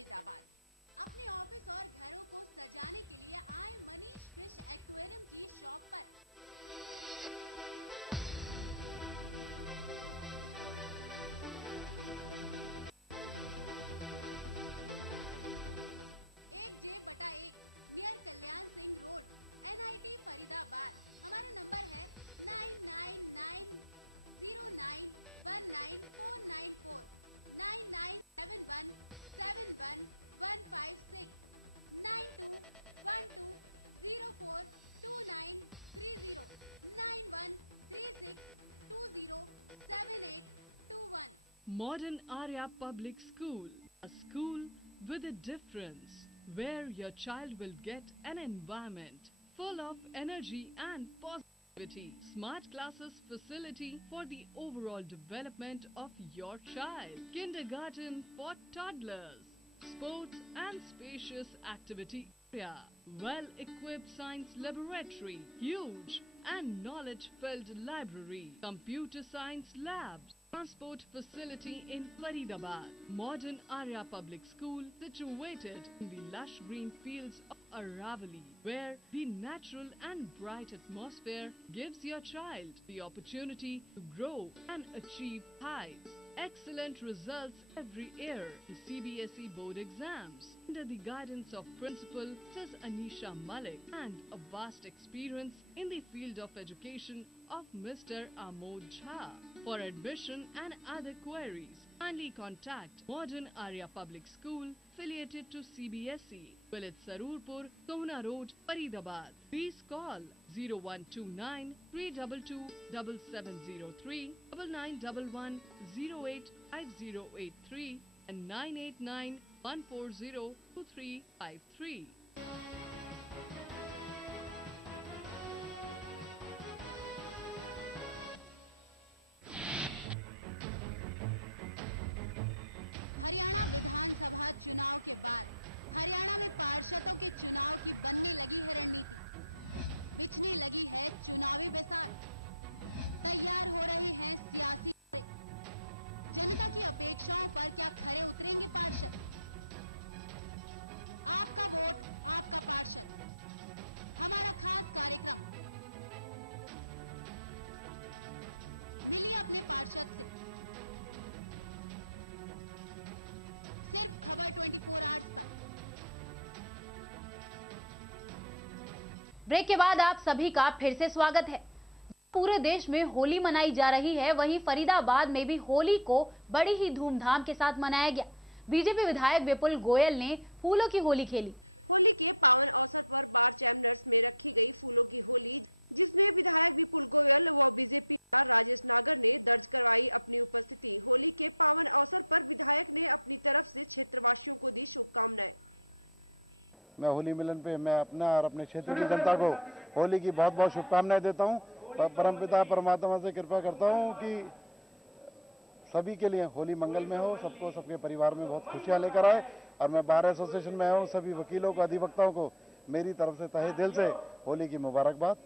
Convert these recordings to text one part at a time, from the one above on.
फरीदाबाद। अपने ऑफिस और घरों को सजाने के लिए आए मनीष फिश एक्वेरियम की शॉप पर। J/1 near Kalyan Singh road, NIT Faridabad. हमारा नंबर है 9990919494, 9971711156, 9212042930, 9136207821। Modern Arya Public School, a school with a difference, where your child will get an environment full of energy and positivity. Smart classes facility for the overall development of your child. Kindergarten for toddlers. Sports and spacious activity area. Well-equipped science laboratory. Huge and knowledge-filled library. Computer science labs. Transport facility in Faridabad. Modern Arya Public School situated in the lush green fields of Aravali, where the natural and bright atmosphere gives your child the opportunity to grow and achieve heights. Excellent results every year. The CBSE board exams under the guidance of Principal Mrs. Anisha Malik and a vast experience in the field of education of Mr. Amod Jha. For admission and other queries, kindly contact Modern Arya Public School affiliated to CBSE, Vilit Sarurpur, Sohna Road, Faridabad. Please call 0129 322 7703, 9911 085083 and 989 140 2353. Haryana विधानसभा चुनाव के बाद हरियाणा में पार्षदों के चुनाव की बनने लगी है रणनीति, बिछने लगी है चुनावी बेसात, तैयार हो रहे हैं सियासी घोड़े। जनता की अपेक्षाओं पर क्या खरे उतरेंगे पार्षद? आपका वोट आपका पार्षद, हमारा खास कार्यक्रम। मिलिए अपने पार्षद से, सिर्फ खबर 24 आवर्स पर। ब्रेक के बाद आप सभी का फिर से स्वागत है। पूरे देश में होली मनाई जा रही है, वहीं फरीदाबाद में भी होली को बड़ी ही धूमधाम के साथ मनाया गया। बीजेपी विधायक विपुल गोयल ने फूलों की होली खेली। होली के पावन अवसर पर बार चैम्बर्स में रखी गई फूलों की होली, जिसमें विधायक विपुल गोयल व बीजेपी राजेश नागर ने दर्ज करवाई अपनी उपस्थिति। होली के पावन अवसर पर विधायक ने अपनी तरफ से क्षेत्रवासियों को दी शुभकामनाएं। मैं होली मिलन पे मैं अपना और अपने क्षेत्र की जनता को होली की बहुत बहुत शुभकामनाएं देता हूं। परमपिता परमात्मा से कृपा करता हूं कि सभी के लिए होली मंगल में हो, सबको सबके परिवार में बहुत खुशियां लेकर आए। और मैं बार एसोसिएशन में हूँ, सभी वकीलों को अधिवक्ताओं को मेरी तरफ से तहे दिल से होली की मुबारकबाद।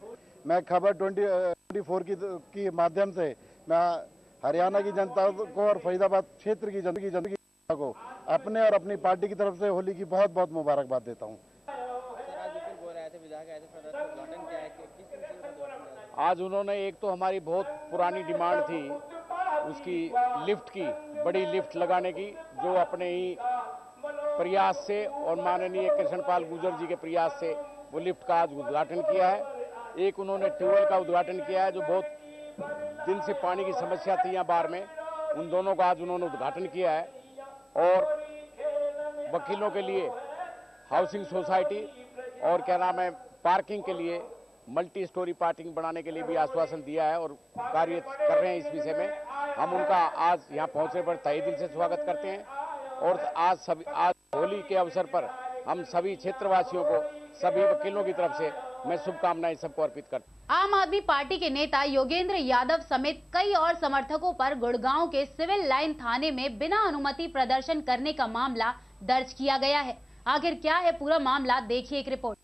मैं खबर 24 की माध्यम से मैं हरियाणा की जनता को और फरीदाबाद क्षेत्र की जनता को अपने और अपनी पार्टी की तरफ से होली की बहुत बहुत मुबारकबाद देता हूँ। आज उन्होंने एक तो हमारी बहुत पुरानी डिमांड थी उसकी लिफ्ट की, बड़ी लिफ्ट लगाने की, जो अपने ही प्रयास से और माननीय कृष्णपाल गुर्जर जी के प्रयास से वो लिफ्ट का आज उद्घाटन किया है। एक उन्होंने ट्यूबवेल का उद्घाटन किया है, जो बहुत दिन से पानी की समस्या थी यहाँ बार में, उन दोनों का आज उन्होंने उद्घाटन किया है। और वकीलों के लिए हाउसिंग सोसाइटी और क्या नाम है पार्किंग के लिए मल्टी स्टोरी पार्किंग बनाने के लिए भी आश्वासन दिया है और कार्य कर रहे हैं इस विषय में। हम उनका आज यहाँ पहुंचने पर तहे दिल से स्वागत करते हैं। और आज होली के अवसर पर हम सभी क्षेत्रवासियों को, सभी वकीलों की तरफ से मैं शुभकामनाएं सबको अर्पित करता हूं। आम आदमी पार्टी के नेता योगेंद्र यादव समेत कई और समर्थकों पर गुड़गांव के सिविल लाइन थाने में बिना अनुमति प्रदर्शन करने का मामला दर्ज किया गया है। आखिर क्या है पूरा मामला, देखिए एक रिपोर्ट।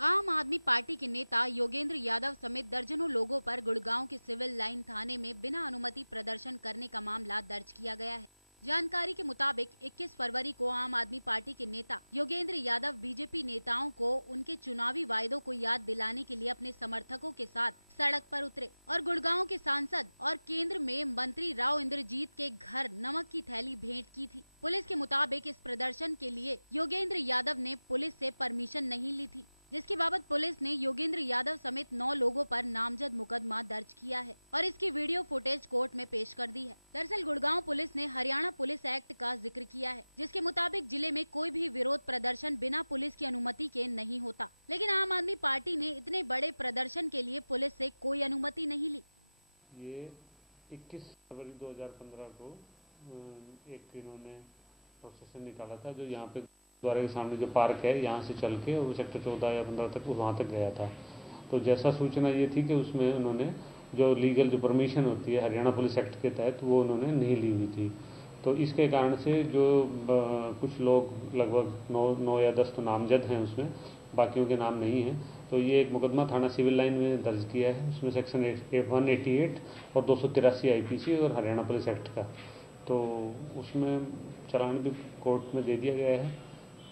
आम आदमी पार्टी के नेता योगेंद्र यादव समेत दर्जनों लोगों पर गुड़गांव के सिविल लाइन थाने में बिना अनुमति प्रदर्शन करने का मामला दर्ज किया गया है। जानकारी के मुताबिक 21 फरवरी को आम आदमी पार्टी के नेता योगेंद्र यादव बीजेपी नेताओं को उनके चुनावी वायदों को याद दिलाने के लिए अपने समर्थकों के साथ सड़क पर उतरे और गुड़गांव के सांसद और केंद्र में मंत्री राव इंद्रजीत के घर नमक की थैली भेंट की थी। पुलिस के मुताबिक इस प्रदर्शन के लिए योगेंद्र यादव ने पुलिस से परमिशन नहीं ली थी, जिसके बाबत पुलिस ने योगेंद्र यादव समेत 9 लोगों पर नामजद मुकदमा दर्ज किया है और इसकी वीडियो फुटेज कोर्ट में पेश कर दी है। दरअसल गुड़गांव पुलिस ने हरियाणा पुलिस एक्ट का जिक्र किया है, जिसके मुताबिक जिले में कोई भी विरोध प्रदर्शन बिना पुलिस की अनुमति के नहीं होता, लेकिन आम आदमी पार्टी ने इतने बड़े प्रदर्शन के लिए पुलिस से कोई अनुमति नहीं ली। ये 21 फरवरी 2015 को एक इन्होंने प्रोसेसन निकाला था जो यहाँ पे द्वारा के सामने जो पार्क है यहाँ से चल के वो सेक्टर 14 या 15 तक वहाँ तक गया था। तो जैसा सूचना ये थी कि उसमें उन्होंने जो लीगल जो परमिशन होती है हरियाणा पुलिस एक्ट के तहत वो उन्होंने नहीं ली हुई थी। तो इसके कारण से जो कुछ लोग लगभग 9 या 10 तो नामजद हैं, उसमें बाकियों के नाम नहीं हैं। तो ये एक मुकदमा थाना सिविल लाइन में दर्ज किया है, उसमें सेक्शन 188 और 283 IPC और हरियाणा पुलिस एक्ट का। तो उसमें चालान भी कोर्ट में दे दिया गया है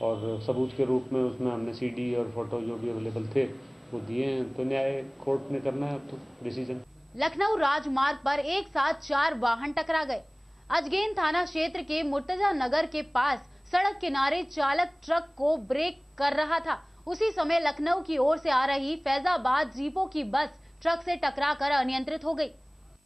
और सबूत के रूप में उसमें हमने CD और फोटो जो भी अवेलेबल थे वो दिए हैं। तो न्याय कोर्ट ने करना है तो डिसीजन। लखनऊ राजमार्ग पर एक साथ 4 वाहन टकरा गए। अजगेन थाना क्षेत्र के मुर्तजा नगर के पास सड़क किनारे चालक ट्रक को ब्रेक कर रहा था। उसी समय लखनऊ की ओर से आ रही फैजाबाद जीपों की बस ट्रक से टकराकर अनियंत्रित हो गई।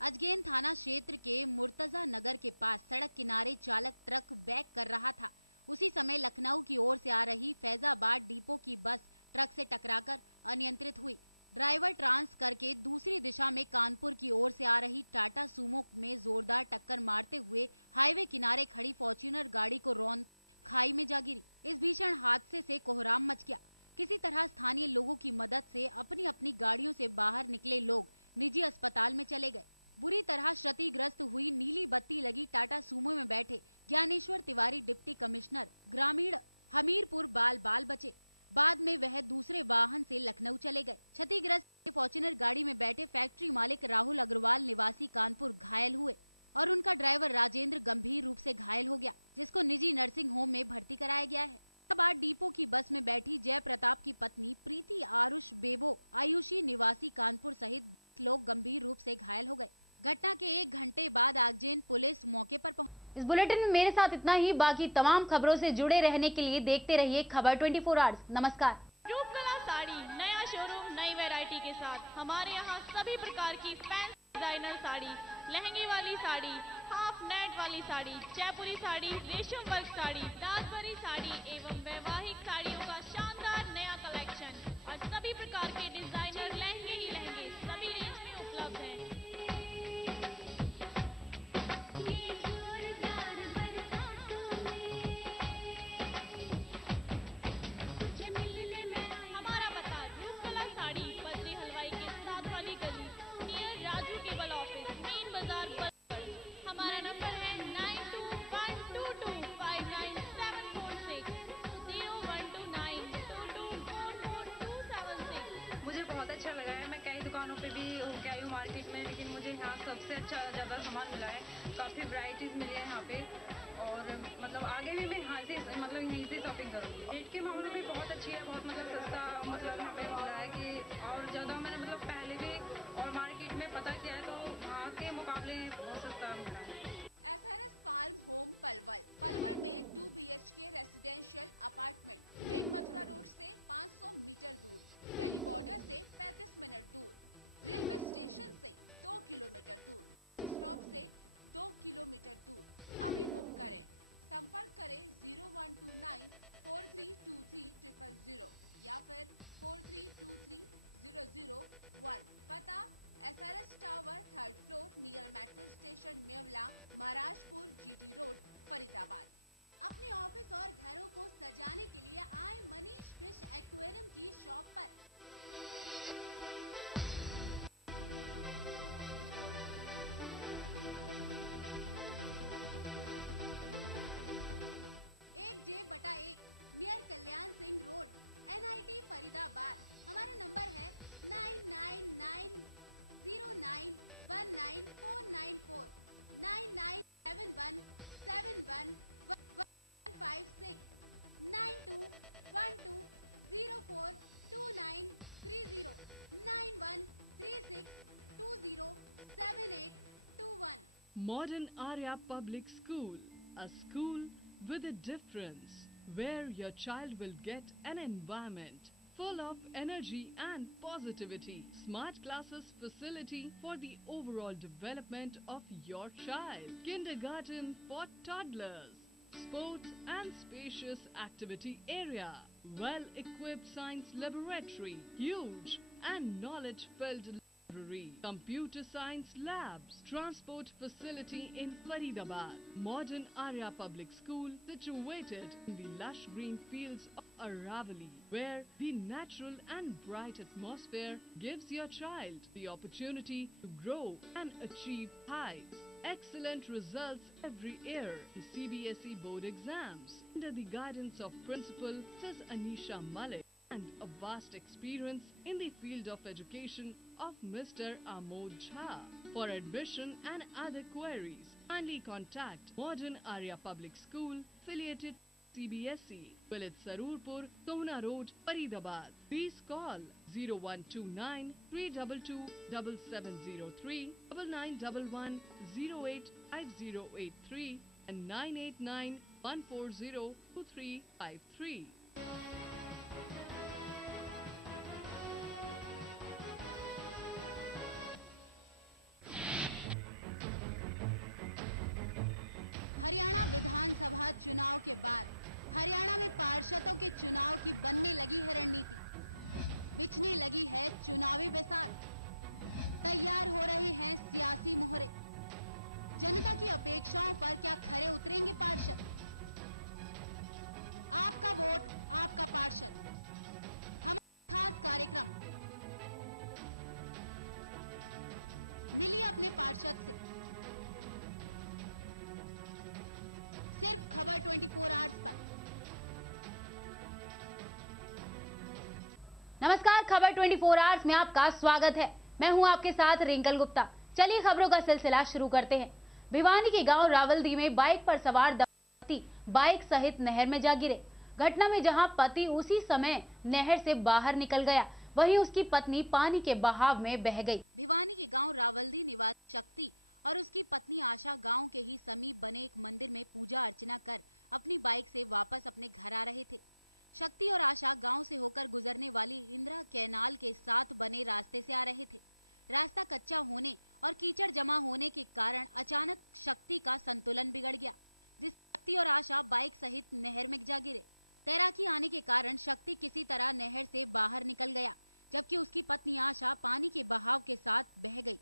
अजगेन थाना क्षेत्र के मुर्तजा नगर के पास सड़क किनारे चालक ट्रक बैक कर रहा था। उसी समय लखनऊ की ओर से आ रही फैजाबाद डिपो की बस ट्रक से टकराकर अनियंत्रित हुई। ड्राइवर ट्रांस करके दूसरी दिशा में कानपुर की ओर से आ रही टाटा सूमो में जोरदार टक्कर मारते हुए हाईवे किनारे खड़ी फॉर्च्यूनर गाड़ी को रौंद खाई में जा गिरी। इस भीषण हादसे से कोहराम मच गया। किसी तरह स्थानीय लोगों की मदद से अपनी अपनी गाड़ियों से बाहर निकले लोग निजी अस्पताल में चले गए। बुरी तरह क्षतिग्रस्त हुई नीली बत्ती लगी टाटा सूमो में बैठे ज्ञानेश्वर तिवारी डिप्टी कमिश्नर ग्रामीण हमीरपुर बाल बचे। बाद में वह दूसरे वाहन से लखनऊ चले गए। क्षतिग्रस्त फॉर्च्यूनर गाड़ी में बैठे फैक्ट्री मालिक राहुल अग्रवाल निवासी कानपुर घायल हुए और उनका ड्राइवर राजेंद्र गंभीर रूप से घायल हो गया, जिसको निजी नर्सिंग होम में भर्ती कराया गया है। बाद डिपो की बस में बैठी जय प्रताप की पत्नी प्रीति आरुष बेबो आयुषी निवासी कानपुर सहित लोग गंभीर रूप से घायल हो गए। घटना के 1 घंटे बाद आगजेन पुलिस मौके पर पहुंची। इस बुलेटिन में मेरे साथ इतना ही। बाकी तमाम खबरों से जुड़े रहने के लिए देखते रहिए खबर 24 आवर्स। नमस्कार। रूपकला साड़ी नया शोरूम नई वैरायटी के साथ। हमारे यहाँ सभी प्रकार की फैंसी डिजाइनर साड़ी, लहंगे वाली साड़ी, हाफ नेट वाली साड़ी, जयपुरी साड़ी, रेशम वर्क साड़ी, दासबरी साड़ी एवं वैवाहिक साड़ियों का शानदार नया कलेक्शन और सभी प्रकार के डिजाइनर लहंगे ही लहंगे सभी रेंज में उपलब्ध हैं। हमारा पता रूपकला साड़ी बद्री हलवाई के साथ वाली गली near Raju cable office main बाजार बरगढ़। हमारा नंबर है 9212259746 012922444276। मुझे बहुत अच्छा लगा है। मैं कई दुकानों पे भी होके आई हूँ मार्केट में, लेकिन मुझे यहाँ सबसे अच्छा ज़्यादा सामान मिला है। काफ़ी वैरायटीज़ मिली है यहाँ पे और मतलब आगे भी मैं यहाँ से यहीं से शॉपिंग करूँगी। रेट के मामले में बहुत अच्छी है, बहुत सस्ता यहाँ पे मिल रहा है कि और ज़्यादा मैंने पहले भी और मार्केट में पता किया है तो वहाँ के मुकाबले बहुत सस्ता मिल रहा है। SRS फार्म होम पलवल में 2 BHK residential apartment main Mathura road से 500 मीटर दूर, दिल्ली बॉर्डर से 35 मिनट दूर, रेलवे स्टेशन से 2 किलोमीटर दूर, स्टॉप से 2 किलोमीटर दूर। अभी बुक करें। संपर्क करें 01294323 या फिर 43230001। पता SRS tower 3rd floor near metro station Mewla, Maharajpur GT road, Faridabad. अपने ऑफिस और घरों को सजाने के लिए आए मनीष फिश एक्वेरियम की शॉप पर। J/1 near Kalyan Singh road, NIT Faridabad. हमारा नंबर है 9990919494 9971 7156 9212042930 9136207821. Modern Arya Public School, a school with a difference, where your child will get an environment full of energy and positivity. Smart classes facility for the overall development of your child. Kindergarten for toddlers. Sports and spacious activity area. Well-equipped science laboratory. Huge and knowledge-filled library. Computer science labs. Transport facility in Faridabad. Modern Arya Public School situated in the lush green fields of Aravali, where the natural and bright atmosphere gives your child the opportunity to grow and achieve heights. Excellent results every year in CBSE board exams under the guidance of Principal Ms. Anisha Malik and a vast experience in the field of education of Mr. Amod Jha. For admission and other queries, kindly contact Modern Arya Public School affiliated CBSE, Village Sarurpur, Sohna Road, Faridabad. Please call 0129 322 7703 9911 085083 and 989 140 2353. Haryana विधानसभा चुनाव के बाद हरियाणा में पार्षदों के चुनाव की बनने लगी है रणनीति, बिछने लगी है चुनावी बिसात, तैयार हो रहे हैं सियासी मोहरे। जनता की अपेक्षाओं पर क्या खरे उतरेंगे पार्षद? आपका वोट आपका पार्षद, हमारा खास कार्यक्रम मिलिए अपने पार्षद से, सिर्फ खबर 24 आवर्स पर। नमस्कार, खबर 24 आवर्स में आपका स्वागत है। मैं हूं आपके साथ रिंकल गुप्ता। चलिए खबरों का सिलसिला शुरू करते हैं। भिवानी के गांव रावलदी में बाइक पर सवार दंपति बाइक सहित नहर में जा गिरे। घटना में जहां पति उसी समय नहर से बाहर निकल गया, वहीं उसकी पत्नी पानी के बहाव में बह गई। भिवानी के गांव रावलदी निवासी शक्ति और उसकी पत्नी आशा गांव के ही समीप बने एक मंदिर में पूजा अर्चना कर अपनी बाइक से वापस अपने घर आ रहे थे। शक्ति और आशा गांव से होकर गुजरने वाली इंदिरा कैनाल के साथ बने रास्ते से आ रहे थे। रास्ता कच्चा होने और कीचड़ जमा होने के कारण अचानक शक्ति का संतुलन बिगड़ गया, जिस शक्ति और आशा बाइक सहित नहर में जा गिरे। तैराकी आने के कारण शक्ति किसी तरह नहर से बाहर निकल गया, जबकि उसकी पत्नी आशा पानी के बहाव के साथ बह गई।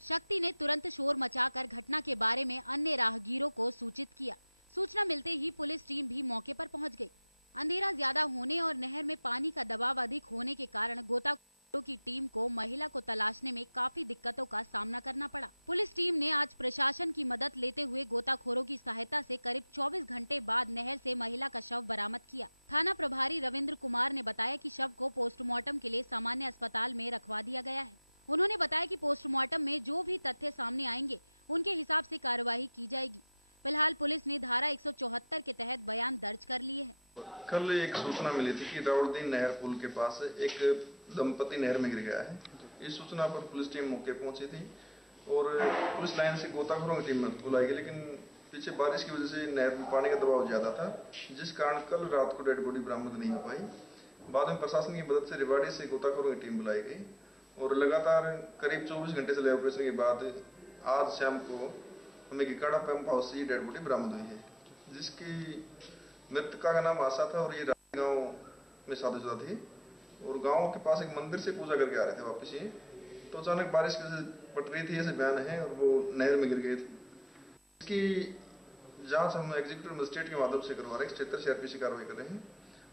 शक्ति ने तुरंत शोर मचाकर घटना के बारे में अन्य राहगीरों को सूचित किया। सूचना मिलते ही पुलिस टीम भी मौके पर पहुंच गई। अंधेरा ज्यादा होने और नहर में पानी का दबाव अधिक होने के कारण गोताखोरों की टीम को महिला को तलाशने में काफी दिक्कतों का सामना करना पड़ा। पुलिस टीम ने आज प्रशासन की मदद लेते हुए गोताखोरों की सहायता से करीब 24 घंटे बाद नहर से महिला का शव बरामद किया। थाना प्रभारी रविंद्र कुमार ने बताया कि शव को पोस्टमार्टम के लिए सामान्य अस्पताल में रखवा दिया गया है। उन्होंने बताया कि पोस्टमार्टम में जो भी तथ्य सामने आएंगे उनके हिसाब से कार्यवाही की जाएगी। फिलहाल पुलिस ने धारा 174 के तहत बयान दर्ज कर लिए है। कल एक सूचना मिली थी कि रावलदी नहर पुल के पास एक दंपति नहर में गिर गया है। इस सूचना पर पुलिस टीम मौके पहुंची थी और पुलिस लाइन से गोताखोरों की टीम बुलाई गई, लेकिन पीछे बारिश की वजह से नहर में पानी का दबाव ज्यादा था, जिस कारण कल रात को डेड बॉडी बरामद नहीं हो पाई। बाद में प्रशासन की मदद से रेवाड़ी से गोताखोरों की टीम बुलाई गई और लगातार करीब 24 घंटे चले ऑपरेशन के बाद आज शाम को हमें गिकाड़ा पंप हाउस से डेड बॉडी बरामद हुई है, जिसकी मृतका का नाम आशा था और ये गांव में शादीशुदा थी और गांव के पास एक मंदिर से पूजा करके आ रहे थे वापस ये, तो अचानक बारिश की वजह से पट रही थी ऐसे बयान है और वो नहर में गिर गए थे। इसकी जांच हम एग्जीक्यूटिव मजिस्ट्रेट के माध्यम से करवा रहे हैं। क्षेत्र से आरपीसी कार्रवाई कर रहे हैं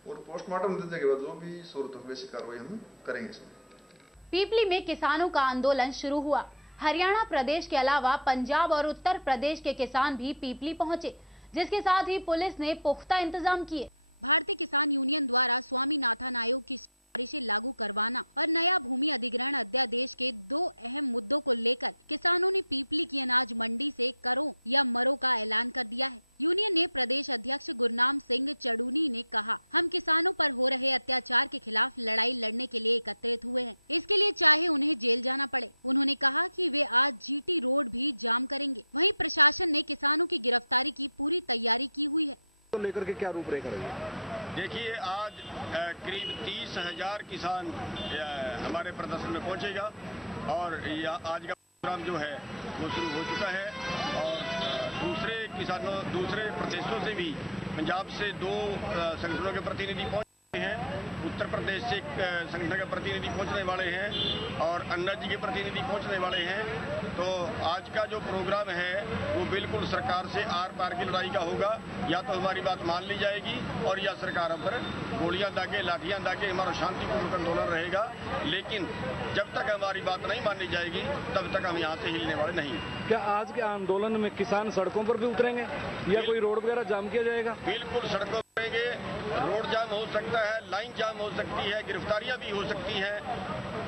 और पोस्टमार्टम देने के बाद जो भी सूरत हो वैसी कार्रवाई हम करेंगे इसमें। पीपली में किसानों का आंदोलन शुरू हुआ। हरियाणा प्रदेश के अलावा पंजाब और उत्तर प्रदेश के किसान भी पीपली पहुंचे, जिसके साथ ही पुलिस ने पुख्ता इंतजाम किए। भारतीय किसान यूनियन द्वारा स्वामीनाथन आयोग की सिफारिशें लागू करवाना और नया भूमि अधिग्रहण अध्यादेश के 2 अहम मुद्दों को लेकर किसानों ने पीपली की अनाज मंडी से करो या मरो का ऐलान कर दिया है। यूनियन ने प्रदेश अध्यक्ष गुरनाम सिंह चड़ूनी ने कहा, हम किसानों पर हो रहे अत्याचार के खिलाफ लड़ाई लड़ने के लिए एकत्रित हुए हैं, इसके लिए चाहे उन्हें जेल जाना पड़े। उन्होंने कहा कि वे आज जीटी रोड भी जाम करेंगे। वहीं प्रशासन ने किसानों की गिरफ्तारी की पूरी तैयारी की हुई है। तो लेकर के क्या रूपरेखा रहेगी? देखिए, आज करीब 30,000 किसान हमारे प्रदर्शन में पहुंचेगा और आज का प्रोग्राम जो है वो शुरू हो चुका है और दूसरे प्रदेशों से भी पंजाब से 2 संगठनों के प्रतिनिधि पहुंच रहे हैं, उत्तर प्रदेश से एक संगठन के प्रतिनिधि पहुंचने वाले हैं और अन्ना जी के प्रतिनिधि पहुंचने वाले हैं। तो आज का जो प्रोग्राम है वो बिल्कुल सरकार से आर पार की लड़ाई का होगा। या तो हमारी बात मान ली जाएगी और या सरकार हम पर गोलियां दागे, लाठियां दागे, हमारा शांतिपूर्वक आंदोलन रहेगा। लेकिन जब तक हमारी बात नहीं मानी जाएगी तब तक हम यहाँ से हिलने वाले नहीं। क्या आज के आंदोलन में किसान सड़कों पर भी उतरेंगे या कोई रोड वगैरह जाम किया जाएगा? बिल्कुल सड़कों पर उतरेंगे, रोड जाम हो सकता है, लाइन जाम हो सकती है, गिरफ्तारियां भी हो सकती हैं,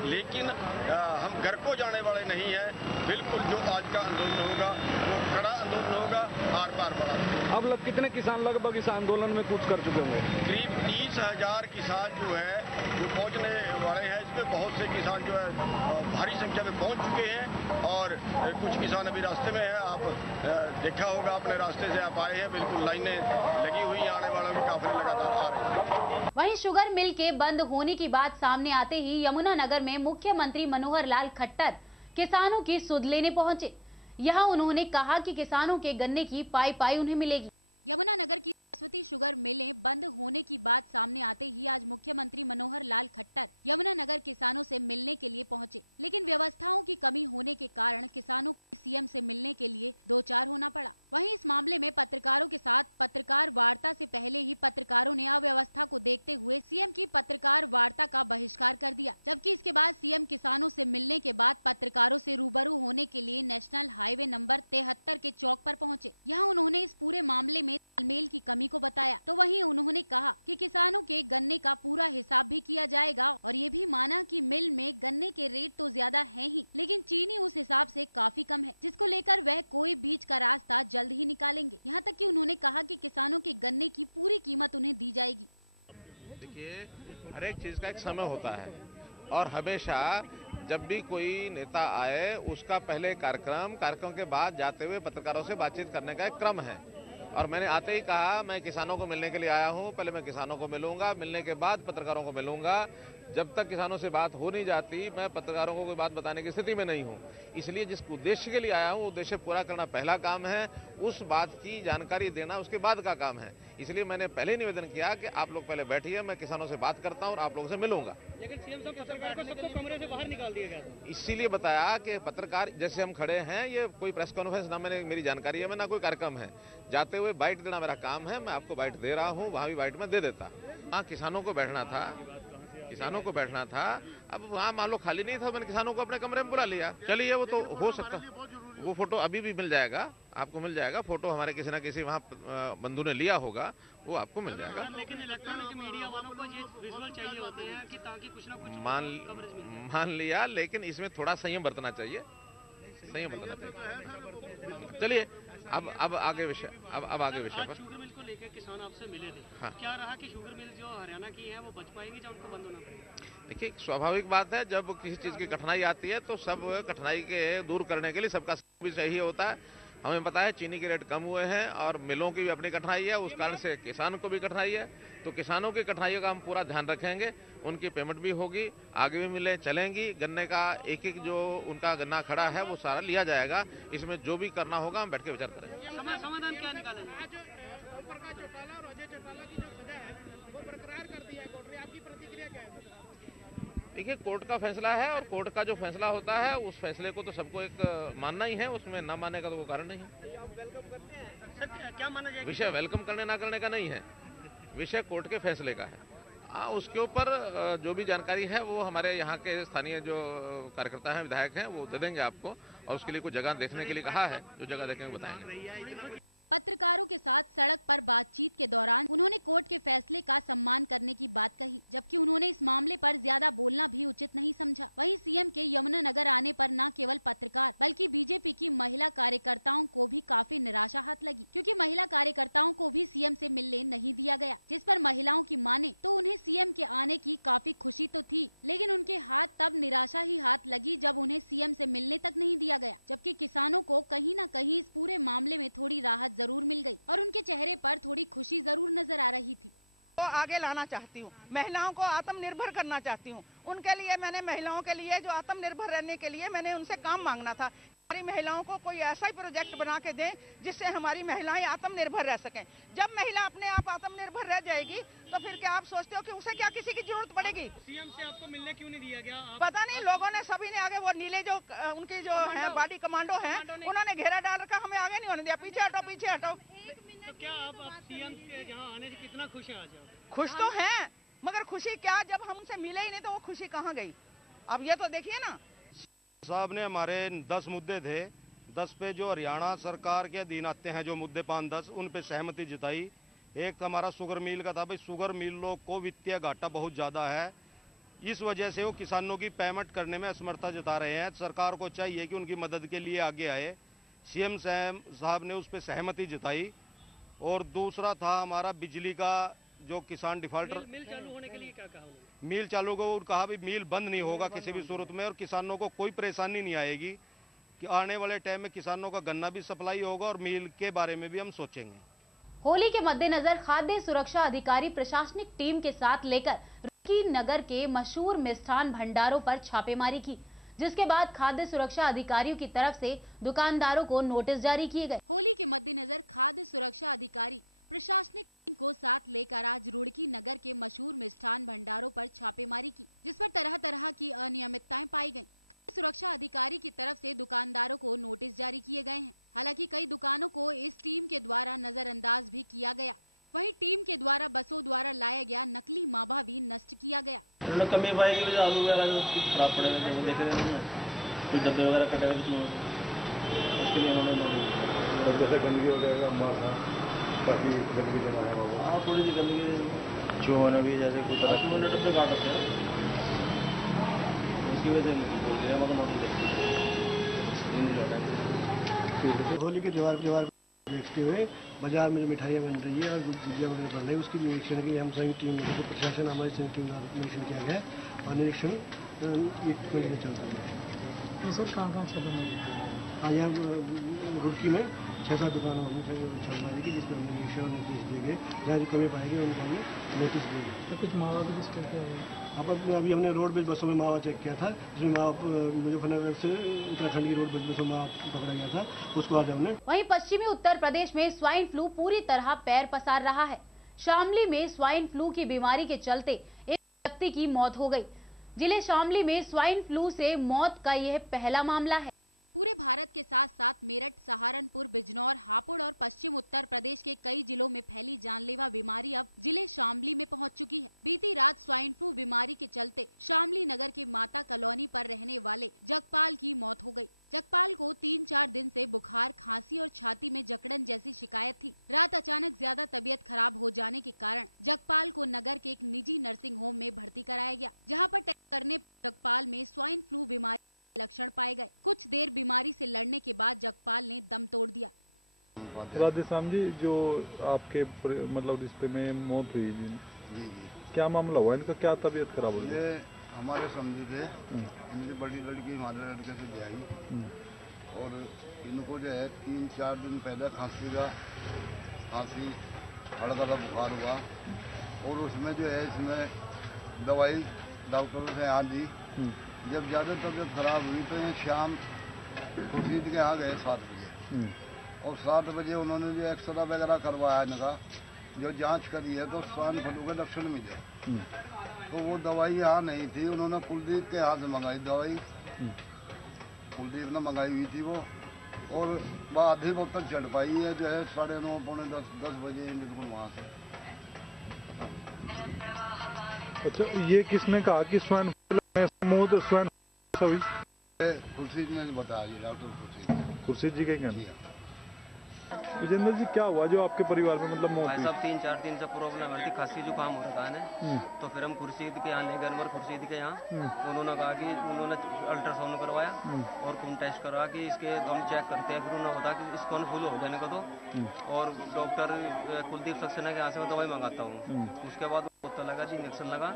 लेकिन हम घर को जाने वाले नहीं हैं। बिल्कुल जो आज का आंदोलन होगा वो कड़ा आंदोलन होगा, आर पार बड़ा। अब कितने किसान लगभग इस आंदोलन में कूच कर चुके होंगे? करीब 30,000 किसान जो है जो पहुंचने वाले हैं। इसमें बहुत से किसान जो है भारी संख्या में पहुंच चुके हैं और कुछ किसान अभी रास्ते में हैं। आप देखा होगा, अपने रास्ते से आप आए हैं, बिल्कुल लाइनें लगी हुई, आने वालों के काफिले लगातार आ रहे हैं। वहीं शुगर मिल के बंद होने की बात सामने आते ही यमुनानगर में मुख्यमंत्री मनोहर लाल खट्टर किसानों की सुध लेने पहुंचे। यहां उन्होंने कहा कि किसानों के गन्ने की पाई उन्हें मिलेगी। यमुनानगर की सरस्वती शुगर मिलें बंद होने की बात सामने आते ही आज मुख्यमंत्री मनोहर लाल खट्टर यमुनानगर किसानों से मिलने के लिए पहुंचे, लेकिन व्यवस्थाओं की कमी होने के कारण किसानों को सीएम से मिलने के लिए 2-4 होना पड़ा। वहीं इस मामले में पत्रकारों के साथ पत्रकार वार्ता से पहले ही पत्रकारों ने अव्यवस्था को देखते हुए सीएम की पत्रकार वार्ता का बहिष्कार कर दिया, जबकि इसके बाद सीएम किसानों से मिलने के बाद पत्रकारों से रूबरू होने के लिए नेशनल हाईवे नंबर 73 के चौक पर पहुंचे। यहाँ उन्होंने इस पूरे मामले में तालमेल की कमी को बताया, तो वहीं उन्होंने कहा कि किसानों के गन्ने का पूरा हिसाब भी किया जाएगा और ये भी माना कि मिल में गन्ने के रेट तो ज्यादा है ही, लेकिन चीनी उस हिसाब से काफी कम है, जिसको लेकर वह कोई बीच का रास्ता जल्द ही निकालेंगे। यहाँ तक कि उन्होंने कहा कि किसानों के गन्ने की पूरी कीमत उन्हें दी जाएगी। देखिए, हर एक चीज का एक समय होता है और हमेशा जब भी कोई नेता आए उसका पहले कार्यक्रम के बाद जाते हुए पत्रकारों से बातचीत करने का एक क्रम है। और मैंने आते ही कहा मैं किसानों को मिलने के लिए आया हूं, पहले मैं किसानों को मिलूंगा, मिलने के बाद पत्रकारों को मिलूंगा। जब तक किसानों से बात हो नहीं जाती मैं पत्रकारों को कोई बात बताने की स्थिति में नहीं हूं। इसलिए जिस उद्देश्य के लिए आया हूं उद्देश्य पूरा करना पहला काम है, उस बात की जानकारी देना उसके बाद का काम है। इसलिए मैंने पहले ही निवेदन किया कि आप लोग पहले बैठिए, मैं किसानों से बात करता हूं और आप लोगों से मिलूंगा। लेकिन सीएम साहब पत्रकार को सबको कमरे से बाहर निकाल दिया गया था। इसीलिए बताया कि पत्रकार जैसे हम खड़े हैं, ये कोई प्रेस कॉन्फ्रेंस ना मेरी जानकारी है, ना कोई कार्यक्रम है। जाते हुए बाइट देना मेरा काम है, मैं आपको बाइट दे रहा हूँ, वहां भी बाइट में दे देता। हाँ, किसानों को बैठना था, अब वहाँ मान लो खाली नहीं था, मैंने किसानों को अपने कमरे में बुला लिया। चलिए, वो तो हो सकता, वो फोटो अभी भी मिल जाएगा, आपको मिल जाएगा। फोटो हमारे किसी ना किसी वहाँ बंधु ने लिया होगा, वो आपको मिल जाएगा। लेकिन इलेक्ट्रॉनिक मीडिया वालों को ये विजुअल चाहिए होते हैं कि ताकि कुछ ना कुछ मान लिया, लेकिन इसमें थोड़ा संयम बरतना चाहिए, चलिए अब आगे विषय पर। शुगर मिल को लेकर किसान आपसे मिले थे। हाँ। क्या रहा कि शुगर मिल जो हरियाणा की है वो बच पाएगी या उनको बंद होना पड़ेगा? देखिए, स्वाभाविक बात है, जब किसी चीज की कठिनाई आती है तो सब कठिनाई के दूर करने के लिए सबका भी चाहिए होता है। हमें पता है चीनी के रेट कम हुए हैं और मिलों की भी अपनी कठिनाई है, उस कारण से किसान को भी कठिनाई है। तो किसानों की कठिनाइयों का हम पूरा ध्यान रखेंगे, उनकी पेमेंट भी होगी, आगे भी मिलें चलेंगी। गन्ने का एक जो उनका गन्ना खड़ा है वो सारा लिया जाएगा। इसमें जो भी करना होगा हम बैठ के विचार करेंगे। समाधान क्या निकालेंगे? देखिए, कोर्ट का फैसला है और कोर्ट का जो फैसला होता है उस फैसले को तो सबको एक मानना ही है, उसमें ना मानने का तो कोई कारण नहीं है। क्या माना जाएगा? विषय वेलकम करने ना करने का नहीं है, विषय कोर्ट के फैसले का है। उसके ऊपर जो भी जानकारी है वो हमारे यहाँ के स्थानीय जो कार्यकर्ता हैं, विधायक हैं, वो दे देंगे आपको, और उसके लिए कुछ जगह देखने के लिए कहा है, जो जगह देखेंगे बताएंगे। पत्रकारों के साथ सड़क पर बातचीत के दौरान उन्होंने कोर्ट के फैसले का सम्मान करने की बात कही, जबकि उन्होंने इस मामले पर ज्यादा बोलना भी उचित नहीं समझा। वहीं सीएम के यमुनानगर आने पर न केवल पत्रकार बल्कि बीजेपी की महिला कार्यकर्ताओं को भी काफी निराशा हाथ लगी, क्योंकि महिला कार्यकर्ताओं को भी सीएम से मिलने नहीं दिया गया। जिस पर महिलाओं की माने तो उन्हें सीएम के आने की काफी खुशी तो थी, लेकिन उनके हाथ तब निराशा ही हाथ लगी जब उन्हें सीएम से मिलने तक नहीं दिया गया। जबकि किसानों को कहीं न कहीं इस पूरे मामले में थोड़ी राहत जरूर मिल गई और उनके चेहरे पर थोड़ी खुशी जरूर नजर आ रही थी। तो आगे लाना चाहती हूँ, महिलाओं को आत्मनिर्भर करना चाहती हूँ। उनके लिए मैंने महिलाओं के लिए जो आत्मनिर्भर रहने के लिए मैंने उनसे काम मांगना था। हमारी महिलाओं को कोई ऐसा ही प्रोजेक्ट बना के दें जिससे हमारी महिलाएं आत्मनिर्भर रह सकें। जब महिला अपने आप आत्मनिर्भर रह जाएगी तो फिर क्या आप सोचते हो कि उसे क्या किसी की जरूरत पड़ेगी? सीएम से आपको मिलने क्यों नहीं दिया गया? पता नहीं, लोगों ने सभी ने आगे वो नीले जो उनकी जो है बॉडी कमांडो हैं, उन्होंने घेरा डाल रखा, हमें आगे नहीं होने दिया। पीछे हटो, पीछे हटो। तो क्या आप सीएम के यहाँ आने से कितना खुश हैं आज? खुश तो हैं, मगर खुशी क्या, जब हम उनसे मिले ही नहीं तो वो खुशी कहाँ गई? अब ये तो देखिए ना। साहब ने हमारे 10 मुद्दे थे, 10 पे जो हरियाणा सरकार के अधीन आते हैं जो मुद्दे 5-10 उन पे सहमति जताई। एक हमारा शुगर मिल का था, भाई शुगर मिलों को वित्तीय घाटा बहुत ज्यादा है, इस वजह से वो किसानों की पेमेंट करने में असमर्थता जता रहे हैं। सरकार को चाहिए कि उनकी मदद के लिए आगे आए। सीएम साहब ने उस पर सहमति जताई। और दूसरा था हमारा बिजली का, जो किसान डिफॉल्टर मिल चालू होने के लिए क्या कहा? मिल चालू को कहा भी मिल बंद नहीं होगा किसी भी सूरत में, और किसानों को कोई परेशानी नहीं आएगी कि आने वाले टाइम में किसानों का गन्ना भी सप्लाई होगा और मिल के बारे में भी हम सोचेंगे। होली के मद्देनजर खाद्य सुरक्षा अधिकारी प्रशासनिक टीम के साथ लेकर रुड़की नगर के मशहूर मिष्ठान भंडारों पर छापेमारी की, जिसके बाद खाद्य सुरक्षा अधिकारियों की तरफ से दुकानदारों को नोटिस जारी किए गए। होली के मद्देनजर खाद्य सुरक्षा अधिकारी प्रशासनिक टीम को साथ लेकर आज रुड़की नगर के मशहूर मिष्ठान भंडारों पर छापेमारी की, जिस पर तरह तरह की अनियमितताएं पाई गयी। सुरक्षा अधिकारी की तरफ से दुकानदारों को नोटिस जारी किए गए हैं। हालांकि कई दुकानों को इस टीम के द्वारा नजरअंदाज भी किया गया। वहीं टीम के द्वारा बसों द्वारा लाया गया नकली मावा भी नष्ट किया गया। कमी पाएगी, आलू वगैरह खराब पड़े हुए देख रहे हैं, कुछ डब्बे वगैरह कटे हुए, उसके लिए उन्होंने जैसे गंदगी वगैरह मारा, काफी गंदगी जमा है। हाँ, थोड़ी सी गंदगी चूहों भी जैसे कुछ डब्बे काट रखे हैं, इसकी वजह से बोल दिया होली के त्योहार देखते हुए बाजार में जो मिठाइयाँ बन रही है और गुजिया वगैरह बन रही है, उसकी निरीक्षण के लिए हम संयुक्त टीम में प्रशासन हमारी संयुक्त टीम का निरीक्षण किया गया और निरीक्षण एक महीने चल रहा है। सर कहाँ चल रहा है? आज यहाँ रुड़की में 6-7 दुकानों में चल रहा है कि जिस पर हमने निरीक्षण और निर्देश दिए गए, जहाँ जो कमी पाएगी उनको हमने नोटिस दिए गए। तो कुछ मावा भी डिस्कस किया गया? अभी हमने रोडवेज बसों में मावा चेक किया था, जिसमें मावा मुजफ्फरनगर से उत्तराखंड की रोडवेज बसों में मावा पकड़ा गया था, उसको आज हमने। वहीं पश्चिमी उत्तर प्रदेश में स्वाइन फ्लू पूरी तरह पैर पसार रहा है। शामली में स्वाइन फ्लू की बीमारी के चलते एक व्यक्ति की मौत हो गई। जिले शामली में स्वाइन फ्लू से मौत का यह पहला मामला है। पूरे भारत के साथ साथ मेरठ, सहारनपुर, बिजनौर, हापुड़ और पश्चिम उत्तर प्रदेश के कई जिलों में फैली जानलेवा बीमारी अब जिले शामली में पहुंच चुकी है। बीती रात स्वाइन फ्लू बीमारी के चलते शामली नगर के माता कॉलोनी पर रहने वाले जगपाल की मौत हो गई। जगपाल को 3-4 दिन से बुखार, खांसी और छाती में जकड़न जैसी शिकायत थी। रात अचानक ज्यादा तबीयत खराब हो जाने के कारण जगपाल को नगर के एक निजी नर्सिंग होम में भर्ती कराया गया, जहां पर टेस्ट करने पर जगपाल में स्वाइन फ्लू बीमारी लक्षण पाए गए। कुछ देर बीमारी से लड़ने के बाद जगपाल ने दम तोड़ दिया। राधेश्याम जी, जो आपके मतलब रिश्ते में मौत हुई जी, क्या मामला हुआ? इनका क्या तबीयत खराब हो गई? हमारे समझे थे, इनकी बड़ी लड़की हमारे लड़के से ब्याही और इनको जो है 3-4 दिन पहले खांसी हल्का सा बुखार हुआ और उसमें जो है इसमें दवाई डॉक्टरों से यहाँ दी। जब ज़्यादा तबीयत खराब हुई तो ये शाम खुर्शीद के यहाँ गए 7 बजे और 7 बजे उन्होंने जो एक्सरा वगैरह करवाया इनका, जो जांच करी है तो स्वाइन फ्लू के लक्षण मिले। तो वो दवाई यहाँ नहीं थी, उन्होंने कुलदीप के यहाँ से मंगाई दवाई, कुलदीप ने मंगाई हुई थी वो, और वह आधी बोतल चढ़ पाई है जो है 9:30 पौने 10 बजे बिल्कुल वहाँ से। अच्छा, ये किसने कहा कि स्वाइन मौत स्वाइन हुई? खुर्शीद ने बताया जी, डॉक्टर खुर्शीद जी के कहना। विजेंद्र जी, क्या हुआ जो आपके परिवार में मतलब मौत भाई हुई? साहब 3-4 दिन से प्रॉब्लम है, खांसी जुकाम हो रखा है। तो फिर हम खुर्शीद के यहाँ ले गए, अनवर खुर्शीद के यहाँ। उन्होंने कहा कि उन्होंने अल्ट्रासाउंड करवाया और खून टेस्ट करवा कि इसके हम चेक करते हैं। फिर उन्होंने होता कि इसको फुल हो जाने को दो, और डॉक्टर कुलदीप सक्सेना के यहाँ से मैं दवाई मंगाता हूँ। उसके बाद बोतल लगा, इंजेक्शन लगा,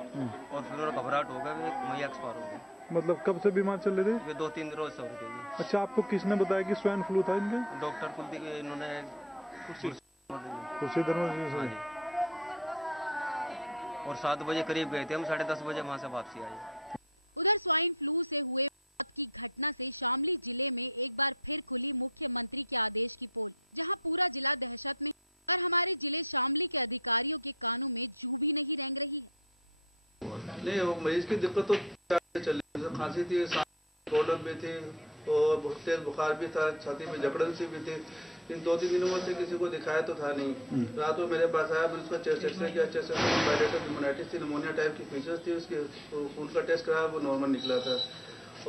और फिर उन्होंने घबराहट हो गया, वही एक्सपायर हो गए। मतलब कब से बीमार चल रहे थे? ये 2-3 रोज से हो रही थी। अच्छा, आपको किसने बताया कि स्वाइन फ्लू था इनके? डॉक्टर कुलदीप, इन्होंने खुर्शीद से। और 7 बजे करीब गए थे हम, 10:30 बजे वहाँ से वापसी आई। उधर स्वाइन फ्लू से हुए मौत की घटना से शामली जिले में एक बार फिर खुली मुख्यमंत्री के आदेश की पोल, जहां पूरा जिला दहशत में और हमारे जिले शामली के अधिकारियों के कानों में जू भी नहीं रेंग रही है। नहीं, वो मरीज की दिक्कत तो चल रही, खांसी थी, प्रॉब्लम भी थी, और बहुत तेज बुखार भी था, छाती में जकड़न सी भी थी। इन 2-3 दिनों में से किसी को दिखाया तो था नहीं। रात को मेरे पास आया, मैंने उसका चेस्ट एक्सरे किया, चेस्ट एक्सरे में बायलेटरल न्यूमोनाइटिस थी, निमोनिया टाइप की फीचर्स थी उसके, खून का टेस्ट कराया, वो नॉर्मल निकला था।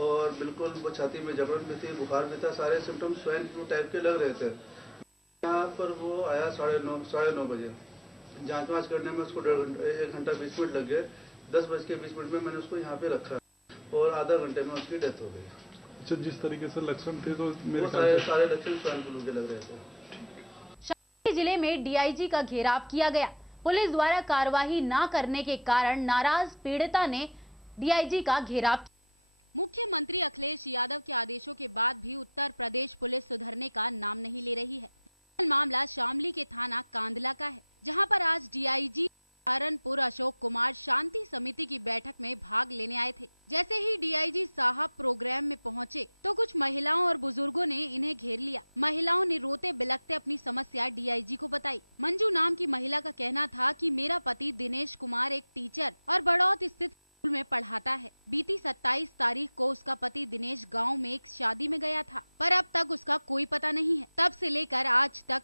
और बिल्कुल वो छाती में जकड़न भी थी, बुखार भी था, सारे सिम्टम्स स्वाइन फ्लू टाइप के लग रहे थे। यहाँ पर वो आया 9:30 बजे। जाँच वाँच करने में उसको 1 घंटा 20 मिनट लग गए। 10:20 में मैंने उसको यहाँ पे रखा और आधा घंटे में उसकी डेथ हो गई। अच्छा, जिस तरीके से लक्षण थे तो मेरे सारे लक्षण स्वाइन फ्लू के लग रहे थे। शामली जिले में डीआईजी का घेराव किया गया। पुलिस द्वारा कार्रवाई न करने के कारण नाराज पीड़िता ने डीआईजी का घेराव किया। मुख्यमंत्री अखिलेश यादव के आदेशों के बाद भी उत्तर प्रदेश पुलिस सुधरने का नाम नहीं ले रही है। मामला शामली के थाना कांदला का है, जहां पर आज डीआईजी सहारनपुर अशोक कुमार शांति समिति की बैठक में भाग लेने आए थे। जैसे ही डीआईजी साहब प्रोग्राम में पहुंचे तो कुछ महिलाओं और बुजुर्गों ने इन्हें घेर लिया। महिलाओं ने रोते बिलखते अपनी समस्या डीआईजी को बताई। मंजू नाम की महिला का कहना था कि मेरा पति दिनेश कुमार एक टीचर और बड़ौत स्थित स्कूल में पढ़ाता है। बीती 27 तारीख को उसका पति दिनेश गाँव में एक शादी में गया था, पर अब तक उसका कोई पता नहीं है। तब से लेकर आज तक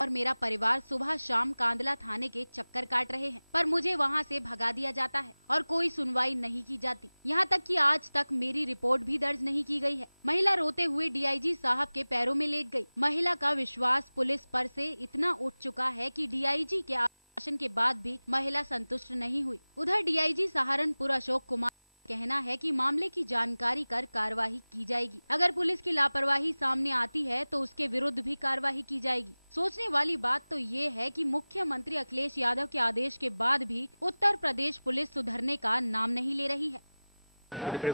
और मेरा परिवार सुबह शाम कांदला थाने के चक्कर काट रहे हैं, पर मुझे वहां से भगा दिया जाता है और कोई सुनवाई नहीं की जाती। यहां तक कि आज तक मेरी रिपोर्ट भी दर्ज नहीं की गई है। महिला रोते हुए डीआईजी साहब के पैरों में लेट गई। महिला का विश्वास पुलिस पर से इतना उठ चुका है कि डीआईजी के आश्वासन के बाद भी महिला संतुष्ट नहीं हुई। उधर डीआईजी सहारनपुर अशोक कुमार कहना है कि मामले की जानकारी कर कार्रवाई की जाएगी। अगर पुलिस की लापरवाही सामने आती है तो उसके विरुद्ध भी कार्रवाई की जाएगी। सोचने वाली बात तो ये है कि मुख्यमंत्री अखिलेश यादव के आदेश के बाद भी उत्तर प्रदेश पुलिस सुधरने का नाम नहीं ले रही है।